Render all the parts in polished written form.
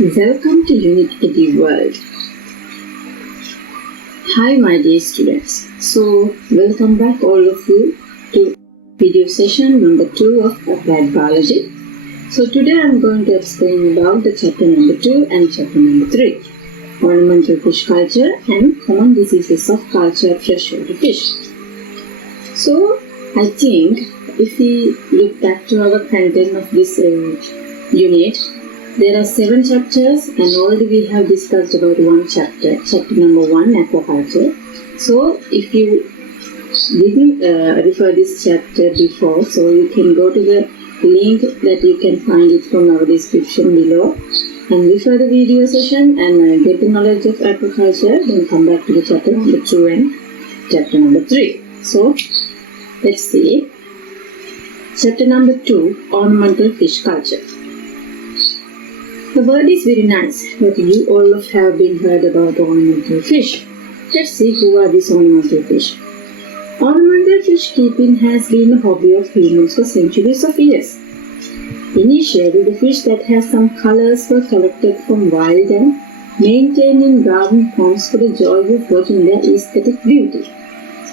Welcome to Unit EDU WORLD. Hi my dear students. So welcome back all of you to video session number 2 of Applied Biology. So today I am going to explain about the chapter number 2 and chapter number 3. Ornamental fish culture and common diseases of cultured freshwater fish. So I think if we look back to our content of this unit, there are 7 chapters and already we have discussed about one chapter, chapter number 1, aquaculture. So if you didn't refer this chapter before, so you can go to the link that you can find it from our description below and refer the video session and get the knowledge of aquaculture, then come back to the chapter number 2 and chapter number 3. So let's see. Chapter number 2, ornamental fish culture. The word is very nice, but you all have been heard about ornamental fish. Let's see who are these ornamental fish. Ornamental fish keeping has been a hobby of humans for centuries of years. Initially, the fish that has some colors were collected from wild and maintained in garden ponds for the joy of watching their aesthetic beauty.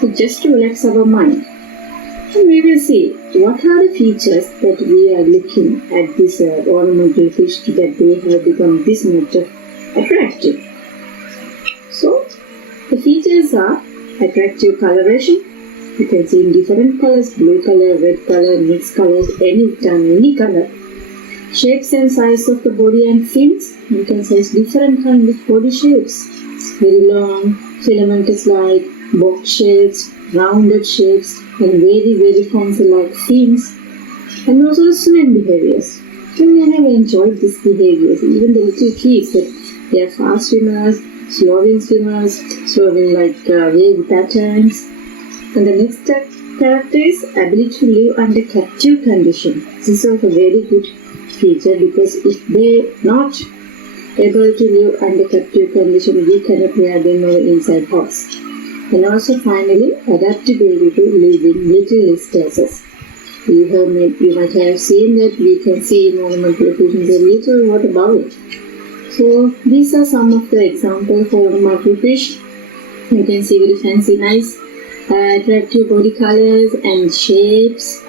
So just to relax our mind. And we will see what are the features that we are looking at this ornamental fish that they have become this much attractive. So the features are attractive coloration. You can see in different colors, blue color, red color, mixed colors, any color. Shapes and size of the body and fins. You can see different kind of body shapes. Very long, filamentous-like, box shapes, rounded shapes, and very fancy-like fins. And also swim behaviors. So we have enjoyed these behaviors. Even the little kids, they are fast swimmers, slowing swimmers, swimming like wave patterns. And the next character is ability to live under captive condition. This is also a very good feature because if they not able to live under captive condition, we cannot wear them inside house. And also finally, adaptability to live in little spaces. You might have seen that we can see in ornamental fish in the little water bowl. So these are some of the examples for ornamental fish. You can see very fancy, nice, attractive body colors and shapes.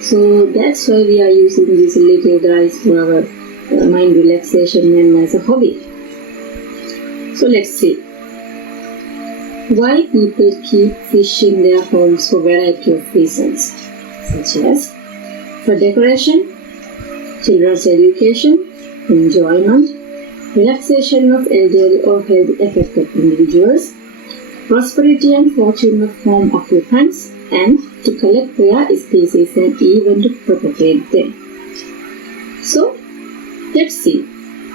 So that's why we are using these little guys for our mind relaxation and as a hobby. So let's see. Why people keep fish in their homes for a variety of reasons, such as for decoration, children's education, enjoyment, relaxation of elderly or health-affected individuals, prosperity and fortune of home occupants, and to collect rare species and even to propagate them. So, let's see.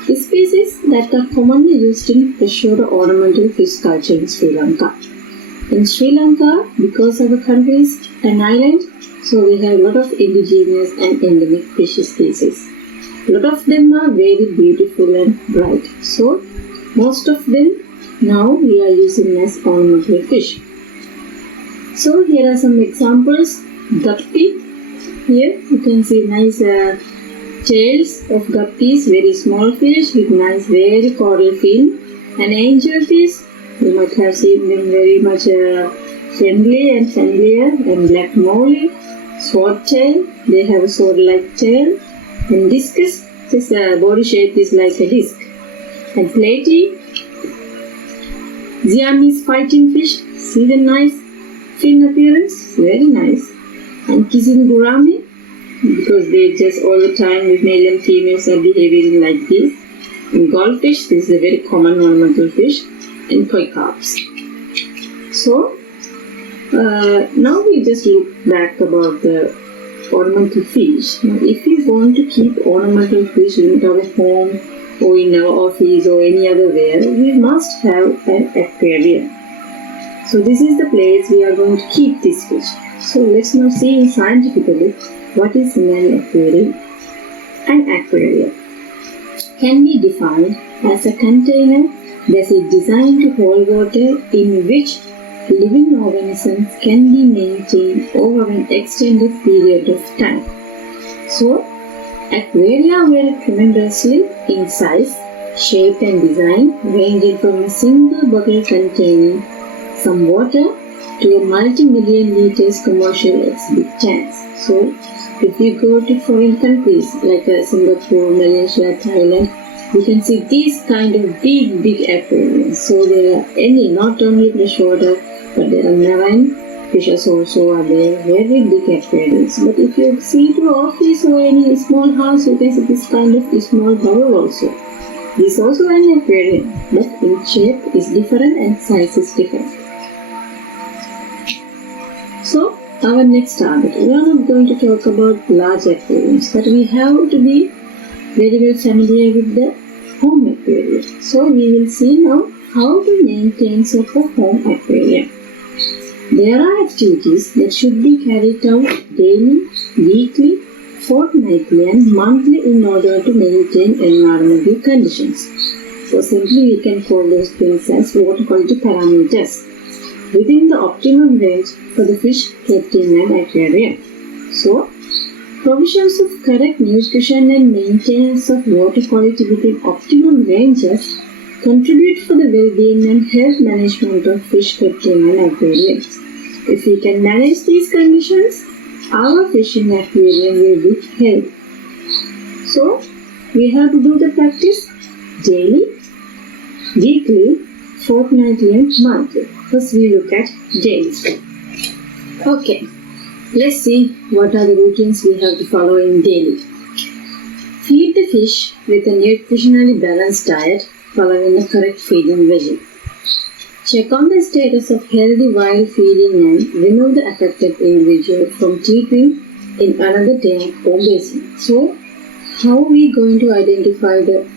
Species that are commonly used in freshwater ornamental fish culture in Sri Lanka. In Sri Lanka, because our country is an island, so we have a lot of indigenous and endemic fish species. A lot of them are very beautiful and bright. So, most of them now we are using as ornamental fish. So, here are some examples. Guppy. Here you can see nice tails of guppies, very small fish with nice, very coral fin. And angelfish, you might have seen them very much friendly and familiar. And black molly, swordtail, they have a sword-like tail. And discus, this body shape is like a disc. And platy, Siamese fighting fish, see the nice fin appearance, very nice. And kissing gourami, because they just all the time with male and females are behaving like this. And goldfish, this is a very common ornamental fish, and koi carps. So now we just look back about the ornamental fish. Now, if we want to keep ornamental fish in our home or in our office or any other where, we must have an aquarium. So this is the place we are going to keep this fish. So let's now see scientifically what is an aquarium. An aquarium can be defined as a container that is designed to hold water in which living organisms can be maintained over an extended period of time. So, aquaria vary tremendously in size shape and design ranging from a single bottle containing some water to a multi-million liters commercial exhibit tanks. So, if you go to foreign countries like Singapore, Malaysia, Thailand, you can see these kind of big aquariums. So there are not only freshwater, but there are marine fishes also are there, very big aquariums. But if you see to office or any small house, you can see this kind of small bowl also. This is also an aquarium, but in shape is different and size is different. So our next target, we are not going to talk about large aquariums, but we have to be very well familiar with the home aquarium. So we will see now how to maintain such a home aquarium. There are activities that should be carried out daily, weekly, fortnightly and monthly in order to maintain environmental conditions. So simply we can call those things as water quality parameters within the optimum range for the fish kept in an aquarium. So, provisions of correct nutrition and maintenance of water quality within optimum ranges contribute for the well-being and health management of fish kept in an aquarium. If we can manage these conditions, our fish in aquarium will be healthy. So, we have to do the practice daily, weekly, fortnightly and monthly. First we look at daily. Okay, let's see what are the routines we have to follow in daily. Feed the fish with a nutritionally balanced diet following a correct feeding regime. Check on the status of healthy while feeding and remove the affected individual from keeping in another tank or basin. So, how are we going to identify the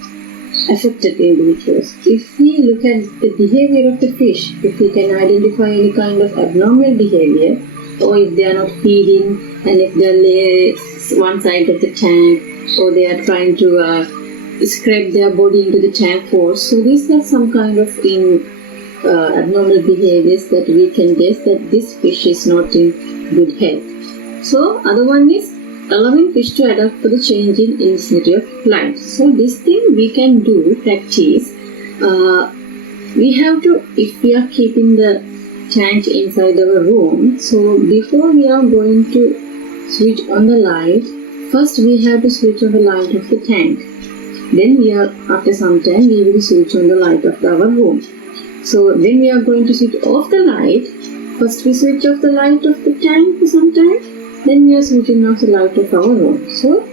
affected individuals? If we look at the behavior of the fish, if we can identify any kind of abnormal behavior, or if they are not feeding, and if they lay one side of the tank, or they are trying to scrape their body into the tank force, so these are some kind of abnormal behaviors that we can guess that this fish is not in good health. So, other one is allowing fish to adapt to the changing intensity of light. So this thing we can do, practice. We have to, if we are keeping the tank inside our room, so before we are going to switch on the light, first we have to switch on the light of the tank. Then after some time we will switch on the light of our room. So when we are going to switch off the light, first we switch off the light of the tank for some time, then we are switching off the light of our room. So,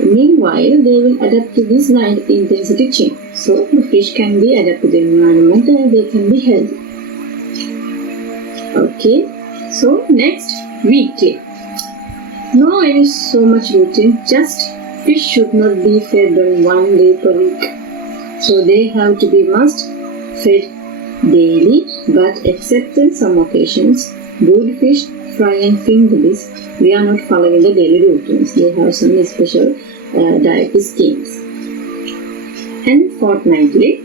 meanwhile, they will adapt to this light intensity change. So, the fish can be adapted to the environment and they can be healthy. Okay, so next, weekly. No any so much routine, just fish should not be fed on 1 day per week. So, they have to be must fed daily, but except in some occasions, good fish fry and finger this, we are not following the daily routines. They have some special dietary schemes. And fortnightly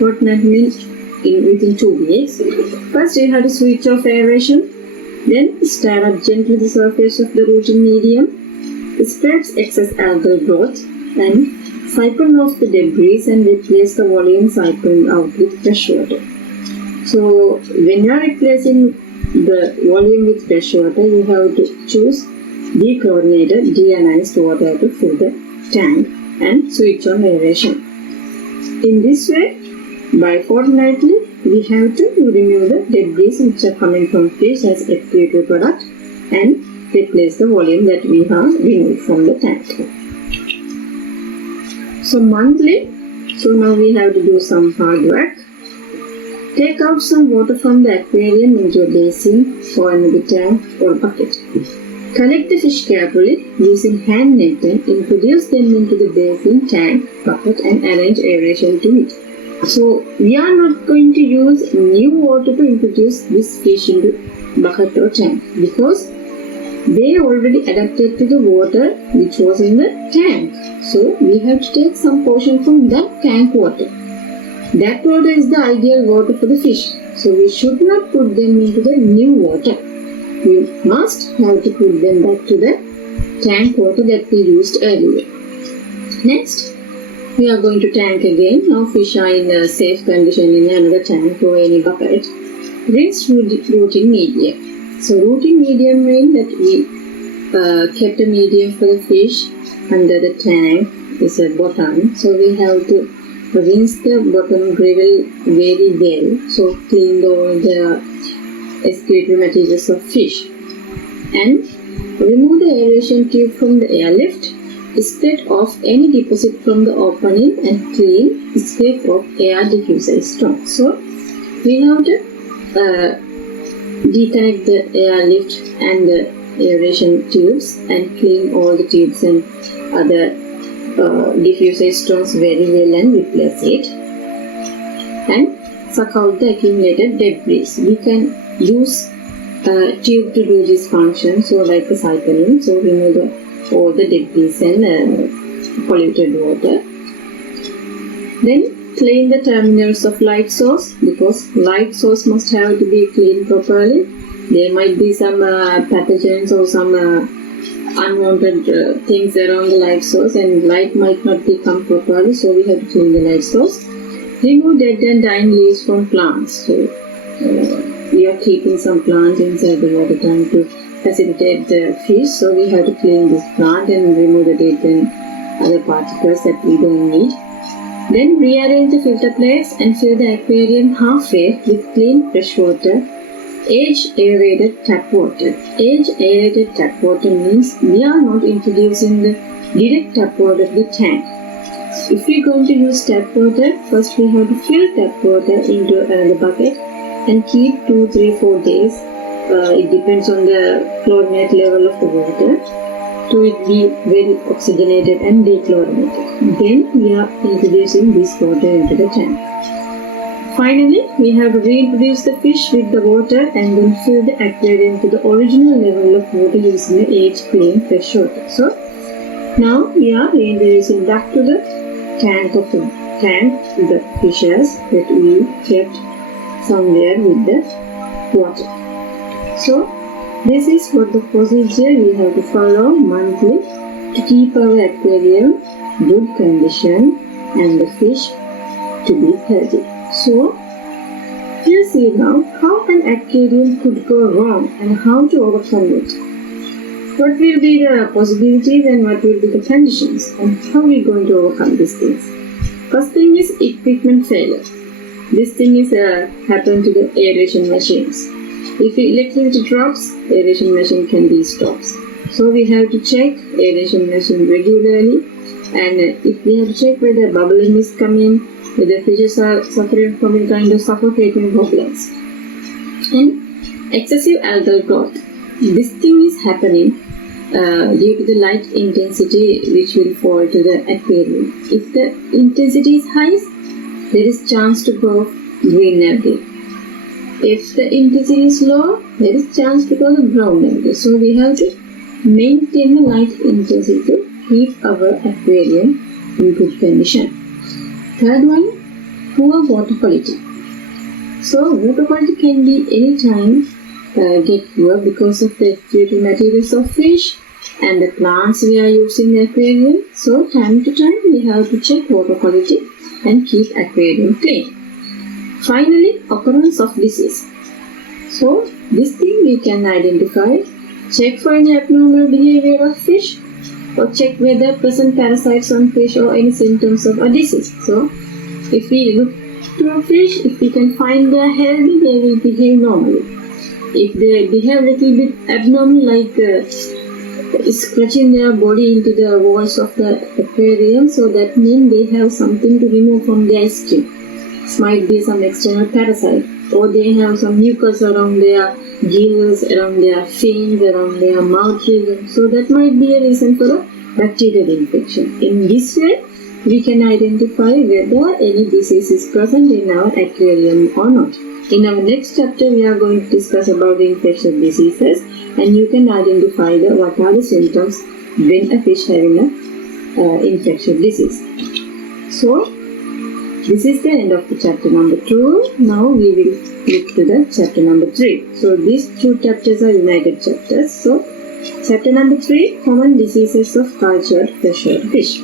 means within 2 weeks. First you have to switch off aeration, then stir up gently the surface of the rooting medium, spread excess algal growth, and siphon off the debris and replace the volume siphoned out with fresh water. So when you are replacing the volume with fresh water, you have to choose dechlorinated, deionized water to fill the tank and switch on aeration. In this way, by fortnightly, we have to remove the debris which are coming from fish as excretory product and replace the volume that we have removed from the tank. So monthly, so now we have to do some hard work. Take out some water from the aquarium into a basin or another tank or bucket. Collect the fish carefully using hand net and introduce them into the basin, tank, bucket and arrange aeration to it. So we are not going to use new water to introduce this fish into bucket or tank because they already adapted to the water which was in the tank. So we have to take some portion from that tank water. That water is the ideal water for the fish. So we should not put them into the new water. We must have to put them back to the tank water that we used earlier. Next, we are going to tank again. Now fish are in a safe condition in another tank or any bucket. Rinse rooting medium. So rooting medium means that we kept a medium for the fish under the tank is a bottom. So we have to rinse the bottom gravel very well. So clean all the excretory materials of fish. And remove the aeration tube from the airlift. Split off any deposit from the opening and clean, scrape off air diffuser strong. So we have to deconnect the airlift and the aeration tubes and clean all the tubes and other diffuser stones very well and replace it. And suck out the accumulated debris. We can use tube to do this function, so like a cycling. So remove all the debris and polluted water. Then clean the terminals of light source, because light source must have to be cleaned properly. There might be some pathogens or some unwanted things around the light source, and light might not be come properly, so we have to clean the light source. Remove dead and dying leaves from plants. So we are keeping some plants inside the water tank to facilitate the fish, so we have to clean this plant and remove the dead and other particles that we don't need. Then rearrange the filter plates and fill the aquarium halfway with clean fresh water. Age aerated tap water. Age aerated tap water means we are not introducing the direct tap water to the tank. If we are going to use tap water, first we have to fill tap water into the bucket and keep 2, 3, 4 days. It depends on the chlorinate level of the water to it be well oxygenated and dechlorinated. Then we are introducing this water into the tank. Finally, we have to reintroduce the fish with the water and then fill the aquarium to the original level of water using the aged clean fresh water. So now we are reintroducing back to the the fishes that we kept somewhere with the water. So this is what the procedure we have to follow monthly to keep our aquarium good condition and the fish to be healthy. So we'll see now how an aquarium could go wrong and how to overcome it. What will be the possibilities and what will be the conditions and how we are going to overcome these things. First thing is equipment failure. This thing is happen to the aeration machines. If electricity drops, aeration machine can be stopped. So we have to check aeration machine regularly, and if we have to check whether bubbling is coming, whether fishes are suffering from any kind of suffocating problems. And excessive algal growth. This thing is happening due to the light intensity which will fall to the aquarium. If the intensity is high, there is chance to grow green algae. If the intensity is low, there is chance to grow the brown algae. So we have to maintain the light intensity to keep our aquarium in good condition. Third one, poor water quality. So water quality can be any time get poor because of the excretory materials of fish and the plants we are using in the aquarium. So time to time we have to check water quality and keep aquarium clean. Finally, occurrence of disease. So this thing we can identify, check for any abnormal behavior of fish, or check whether present parasites on fish or any symptoms of a disease. So if we look to a fish, if we can find they are healthy, they will behave normally. If they behave a little bit abnormal, like scratching their body into the walls of the aquarium, so that means they have something to remove from the ice stream. This might be some external parasite, or they have some mucus around their gills, around their fins, around their mouth region. So that might be a reason for a bacterial infection. In this way, we can identify whether any disease is present in our aquarium or not. In our next chapter, we are going to discuss about the infectious diseases, and you can identify what are the symptoms when a fish having a infectious disease. So this is the end of the chapter number 2. Now we will look to the chapter number 3. So these two chapters are united chapters. So chapter number 3, common diseases of cultured freshwater fish.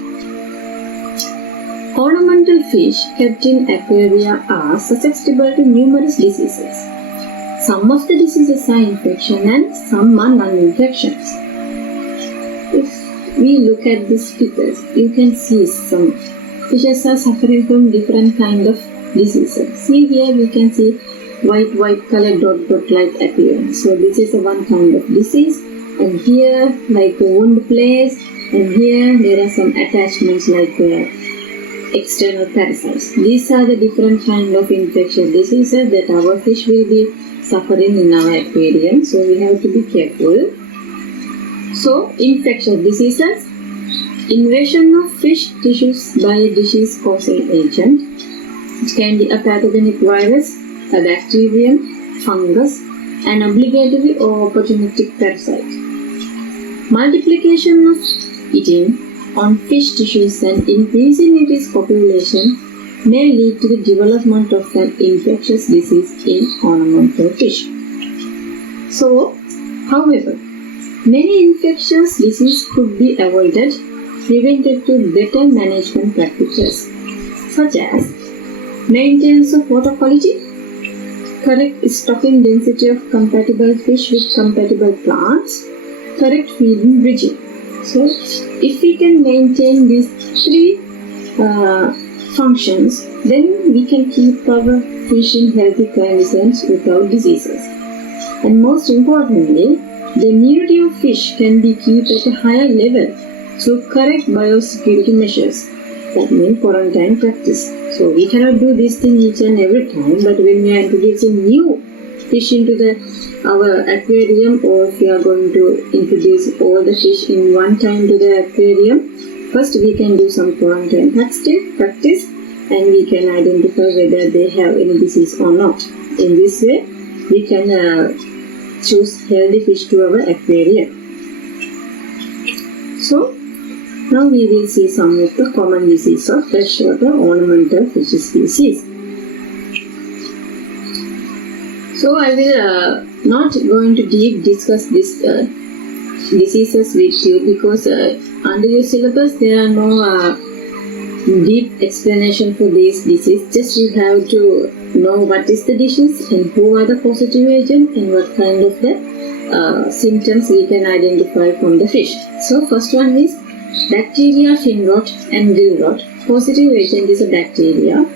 Ornamental fish kept in aquaria are susceptible to numerous diseases. Some of the diseases are infection and some are non-infections. If we look at these figures, you can see some fishes are suffering from different kind of diseases. See here we can see white color dot like appearance. So this is one kind of disease, and here like a wound place, and here there are some attachments like external parasites. These are the different kind of infectious diseases that our fish will be suffering in our aquarium, so we have to be careful. So infectious diseases: invasion of fish tissues by a disease-causing agent. It can be a pathogenic virus, a bacterium, fungus, an obligatory or opportunistic parasite. Multiplication of eating on fish tissues and increasing its population may lead to the development of an infectious disease in ornamental fish. So, however, many infectious diseases could be avoided, prevented through better management practices, such as maintenance of water quality, correct stocking density of compatible fish with compatible plants, correct feeding regime. So, if we can maintain these three functions, then we can keep our fish in healthy conditions without diseases. And most importantly, the immunity of fish can be kept at a higher level through correct biosecurity measures. That means quarantine practice. So we cannot do this thing each and every time, but when we are introducing new fish into our aquarium, or if we are going to introduce all the fish in one time to the aquarium, first we can do some quarantine practice, and we can identify whether they have any disease or not. In this way, we can choose healthy fish to our aquarium. So, now we will see some of the common diseases of freshwater ornamental fish species. So I will not going to deep discuss this diseases with you, because under your syllabus there are no deep explanation for these diseases. Just you have to know what is the disease and who are the positive agent and what kind of the symptoms we can identify from the fish. So first one is bacteria, fin rot and gill rot. Positive agent is a bacteria.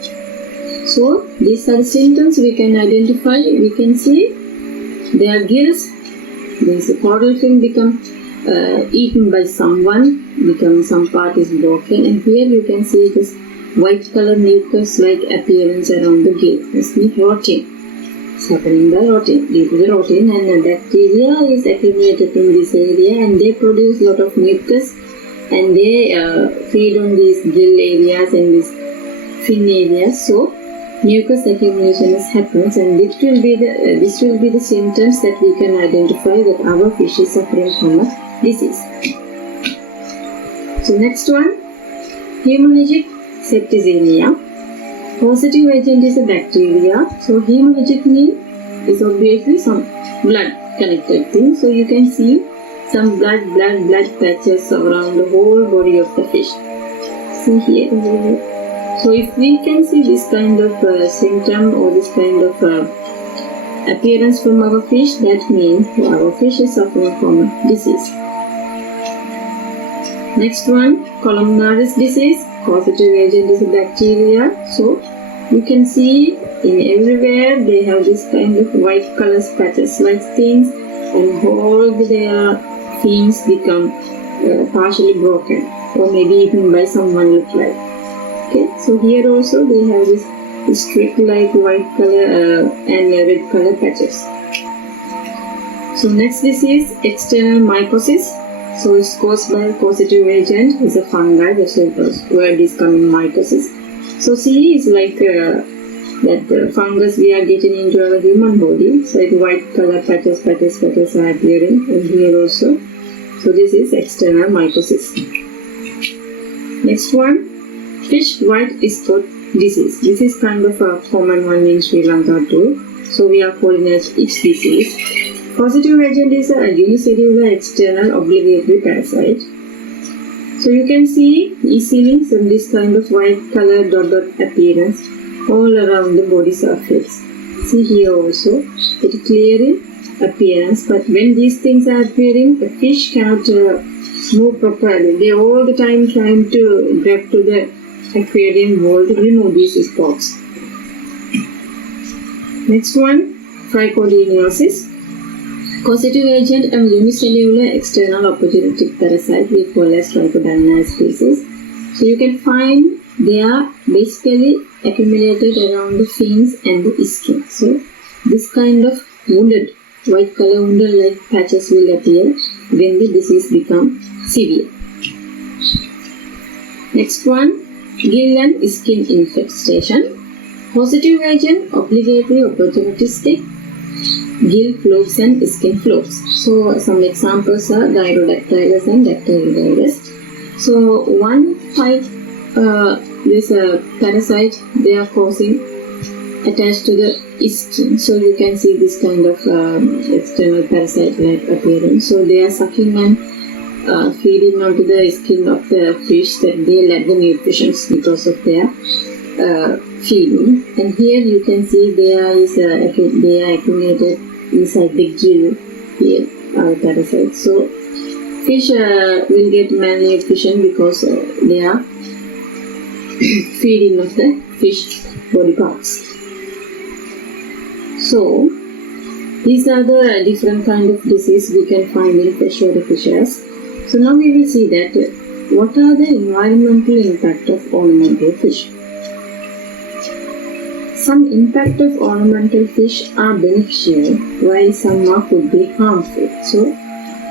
So these are the symptoms we can identify. We can see their gills. There's a caudal fin become eaten by someone, some part is broken, and here you can see this white color mucus like appearance around the gill. This means rotting. It's happening by rotting, due to the rotting, and the bacteria is accumulated in this area and they produce lot of mucus, and they feed on these gill areas and these fin areas. So mucus accumulation happens, and this will be the symptoms that we can identify that our fish is suffering from a disease. So next one, hemorrhagic septicemia. Positive agent is a bacteria. So hemorrhagic means is obviously some blood connected thing. So you can see some blood patches around the whole body of the fish. See here. So if we can see this kind of symptom or this kind of appearance from our fish, that means our fish is suffering from a disease. Next one, columnaris disease. Positive agent is a bacteria. So you can see in everywhere they have this kind of white color patches like things, and all their fins become partially broken, or maybe eaten by someone look like. Okay, so here also they have this streak like white color and red color patches. So next disease, external mycosis. So it's caused by positive agent is a fungi. That's where it is coming, mycosis. So see, it's like that fungus we are getting into our human body. It's like white color patches are appearing, and here also. So this is external mycosis. Next one, fish white spot disease. This is kind of a common one in Sri Lanka too. So we are calling it itch disease. Positive agent is a unicellular external obligatory parasite. So you can see easily this kind of white color dot appearance all around the body surface. See here also, it clearly appearance, but when these things are appearing, the fish cannot move properly. They all the time trying to grab to the aquarium wall to remove these spots. Next one, trichotillomatosis. Causative agent and unicellular external opportunistic parasite we call as trichotillomatosis species. So you can find they are basically accumulated around the fins and the skin. So this kind of wounded, white color wounded like patches will appear when the disease becomes severe. Next one, gill and skin infestation. Causative agent, obligatory, opportunistic, gill flukes and skin flukes. So some examples are gyrodactylus and dactylodactylus. So one type, this parasite, they are causing attached to the skin. So you can see this kind of external parasite-like appearance. So they are sucking and feeding onto the skin of the fish that they lack the nutrition because of their feeding. And here you can see they are accumulated inside the gill here, parasites. So fish will get malnutrition because they are feeding of the fish body parts. So these are the different kind of disease we can find in freshwater fishes. So now we will see that what are the environmental impact of ornamental fish. Some impact of ornamental fish are beneficial while some could be harmful. So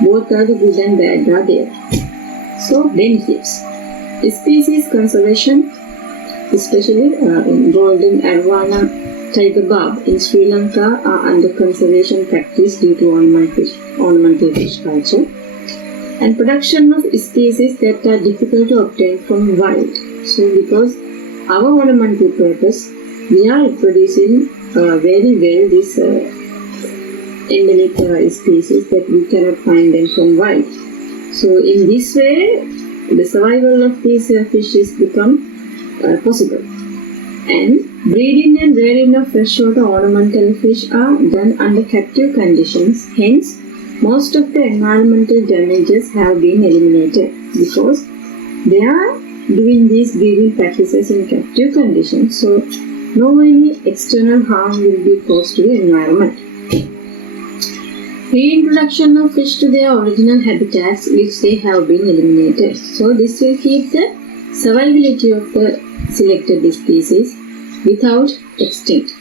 both are the good and bad are there. So benefits. Species conservation, especially in golden arowana tiger barb in Sri Lanka are under conservation practice due to ornamental fish culture. And production of species that are difficult to obtain from wild. So because our ornamental purpose, we are producing very well this endemic species that we cannot find them from wild. So in this way, the survival of these fishes become possible. And breeding and rearing of freshwater ornamental fish are done under captive conditions. Hence, most of the environmental damages have been eliminated because they are doing these breeding practices in captive conditions. So no any external harm will be caused to the environment. Reintroduction of fish to their original habitats which they have been eliminated. So this will keep the survivability of the selected species without extinct.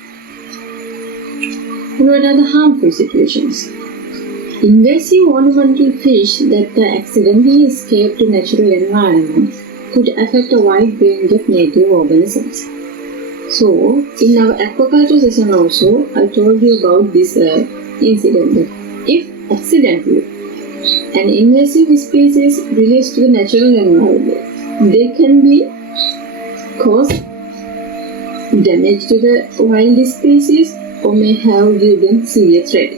And what are the harmful situations? Invasive ornamental fish that accidentally escape to natural environment could affect a wide range of native organisms. So, in our aquaculture session also, I told you about this incident that if accidentally an invasive species released to the natural environment, they can be cause damage to the wild species or may have given severe threat.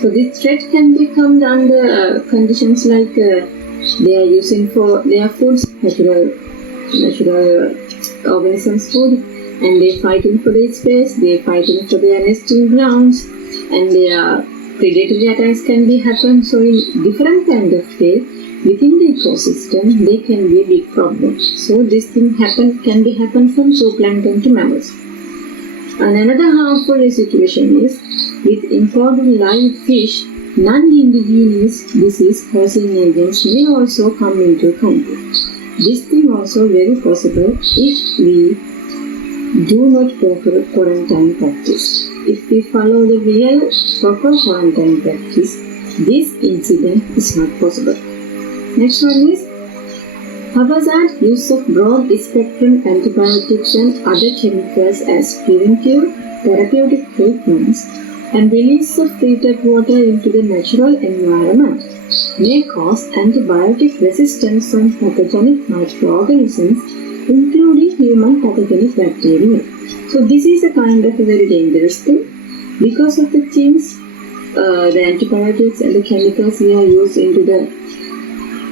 So this threat can become under conditions like they are using for their foods, natural organisms food, and they are fighting for their space, they are fighting for their nesting grounds, and their predatory attacks can be happen. So in different kind of way within the ecosystem, they can be a big problem. So this thing can be happen from zooplankton to mammals. And another harmful situation is with imported live fish, non-indigenous disease-causing agents may also come into country. This thing also very possible if we do not proper quarantine practice. If we follow the real proper quarantine practice, this incident is not possible. Next one is haphazard use of broad-spectrum antibiotics and other chemicals as preventive therapeutic treatments and release of treated water into the natural environment may cause antibiotic resistance on pathogenic microorganisms, including human pathogenic bacteria. So this is a kind of a very dangerous thing. Because of the things, the antibiotics and the chemicals we are used into the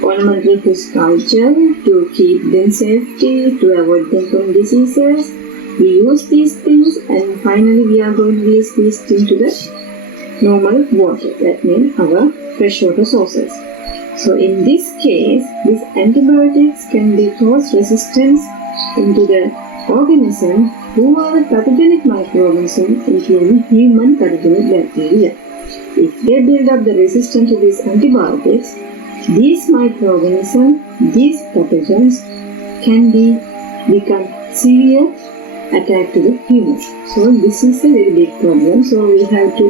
ornamental fish culture to keep them safety, to avoid them from diseases. We use these things, and finally we are going to release these into the normal water, that means our freshwater sources. So in this case, these antibiotics can be cause resistance into the organism who are pathogenic microorganisms, including human pathogenic bacteria. If they build up the resistance to these antibiotics, these microorganisms, these pathogens can become severe attack to the humans. So this is a very big problem. So we have to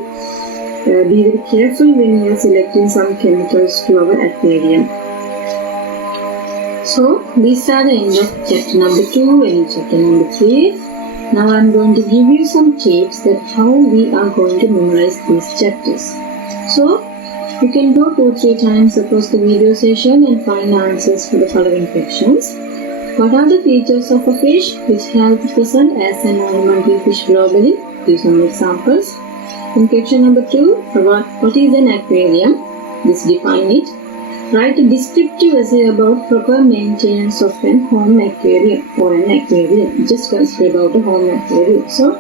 be very careful when we are selecting some chemicals to our aquarium. So these are the end of chapter number 2 and chapter number 3. Now I am going to give you some tips that how we are going to memorize these chapters. So you can go 2-3 times across the video session and find answers for the following questions. What are the features of a fish which have present as an ornamental fish globally? Give some examples. In question number 2, what is an aquarium? Just define it. Write a descriptive essay about proper maintenance of an home aquarium or an aquarium. Just consider about a home aquarium. So,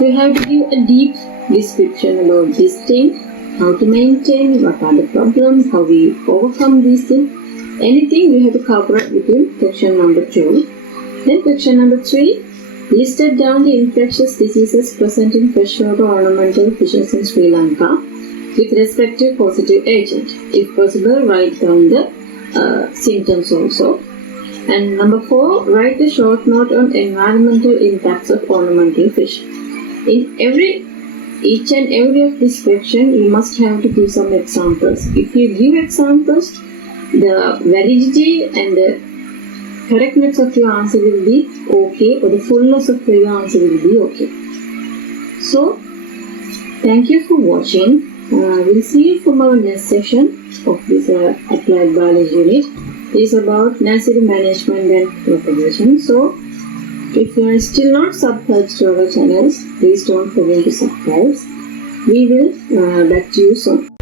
you have to give a deep description about this thing, how to maintain, what are the problems, how we overcome these things. Anything you have to cover up within section number 2. Then section number 3, listed down the infectious diseases present in freshwater ornamental fishes in Sri Lanka with respective positive agent. If possible, write down the symptoms also. And number 4, write a short note on environmental impacts of ornamental fish. In each and every of this section, you must have to give some examples. If you give examples, the validity and the correctness of your answer will be okay, or the fullness of your answer will be okay. So, thank you for watching. We'll see you from our next session of this applied biology unit. It is about nursery management and propagation. So, if you are still not subscribed to our channels, please don't forget to subscribe. We will back to you soon.